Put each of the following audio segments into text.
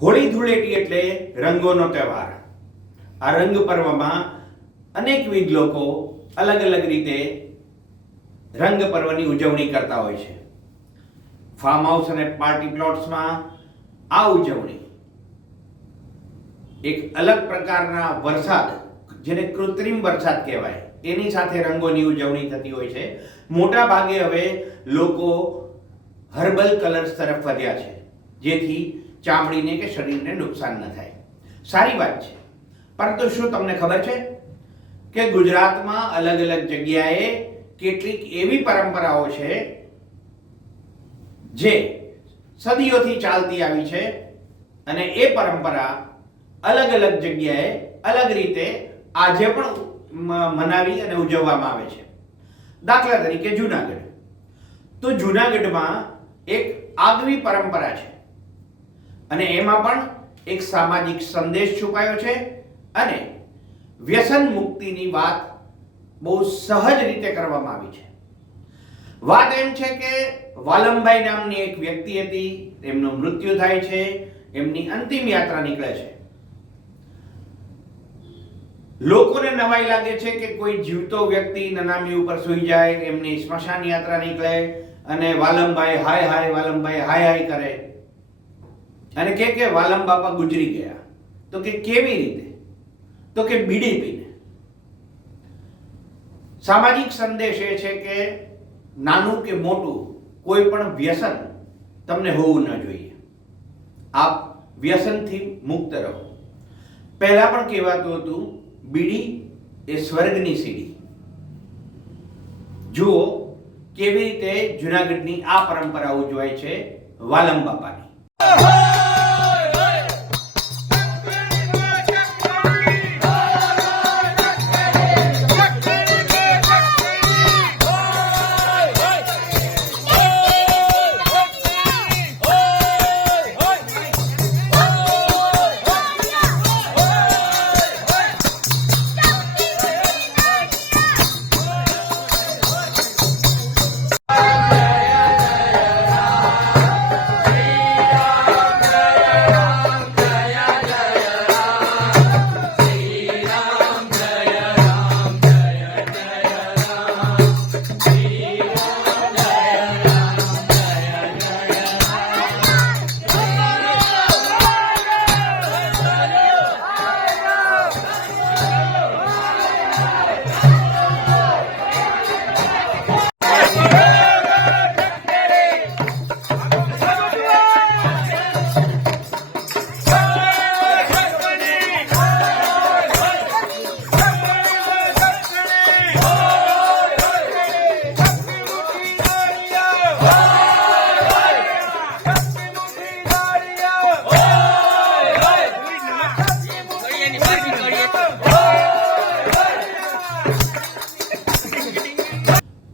હોળી ધૂળેટી એટલે રંગોનો તહેવાર. આ રંગ પર્વમાં અનેકવિધ લોકો અલગ અલગ રીતે રંગ પર્વની ઉજવણી કરતા હોય છે. ફાર્મ હાઉસ અને પાર્ટી પ્લોટ્સમાં આ ઉજવણી એક અલગ પ્રકારના વરસાદ, જેને કૃત્રિમ વરસાદ કહેવાય, તેની સાથે રંગોની ઉજવણી થતી હોય છે. મોટા ભાગે હવે લોકો હર્બલ કલર્સ તરફ વધ્યા છે, જેથી ચામડીને કે શરીરને નુકસાન ન થાય. સારી વાત છે, પરંતુ શું તમને ખબર છે કે ગુજરાતમાં અલગ અલગ જગ્યાએ કેટલીક એવી પરંપરાઓ છે જે સદીઓથી ચાલતી આવી છે અને એ પરંપરા અલગ અલગ જગ્યાએ અલગ રીતે આજે પણ મનાવી અને ઉજવવામાં આવે છે. દાખલા તરીકે જૂનાગઢ. તો જૂનાગઢમાં એક આગવી પરંપરા છે અને એમાં પણ એક સામાજિક સંદેશ છુપાયો છે અને વ્યસન મુક્તિની વાત બહુ સહજ રીતે કરવામાં આવી છે. વાત એમ છે કે વાલમભાઈ નામની એક વ્યક્તિ હતી, એમનું મૃત્યુ થાય છે, એમની અંતિમ યાત્રા નીકળે છે. લોકોને નવાઈ લાગે છે કે કોઈ જીવતો વ્યક્તિ નનામી ઉપર સૂઈ જાય, એમની સ્મશાન યાત્રા નીકળે અને વાલમભાઈ હાય હાય, વાલમભાઈ હાય હાય કરે અને કે વાલમ બાપા ગુજરી ગયા. તો કે કેવી રીતે? તો કે બીડી પીને. સામાજિક સંદેશ એ છે કે નાનું કે મોટું કોઈ પણ વ્યસન તમને હોવું ન જોઈએ. આપ વ્યસનથી મુક્ત રહો. પહેલા પણ કહેવાતું હતું બીડી એ સ્વર્ગની સીડી. જુઓ કેવી રીતે જૂનાગઢની આ પરંપરા ઉજવાય છે વાલમ બાપાની.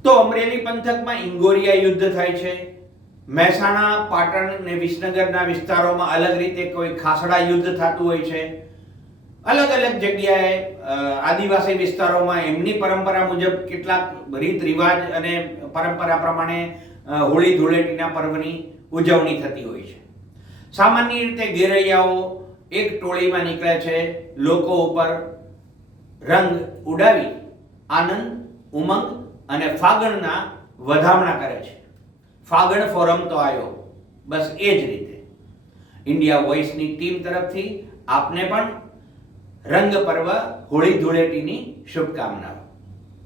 તો અમરેલી પંથકમાં ઇંગોરિયા યુદ્ધ થાય છે. મહેસાણા, પાટણ અને વિસનગરના વિસ્તારોમાં અલગ રીતે કોઈ ખાસડા યુદ્ધ થતું હોય છે. અલગ અલગ જગ્યાએ આદિવાસી વિસ્તારોમાં એમની પરંપરા મુજબ કેટલાક રીત રિવાજ અને પરંપરા પ્રમાણે હોળી ધૂળેટીના પર્વની ઉજવણી થતી હોય છે. સામાન્ય રીતે ગેરૈયાઓ એક ટોળીમાં નીકળે છે, લોકો ઉપર રંગ ઉડાવી આનંદ, ઉમંગ અને ફાગણના વધામણા કરે છે. ફાગણ ફોરમ તો આવ્યો, બસ એ જ રીતે ઇન્ડિયા વોઇસની ટીમ તરફથી આપને પણ રંગ પર્વ હોળી ધૂળેટીની શુભકામનાઓ.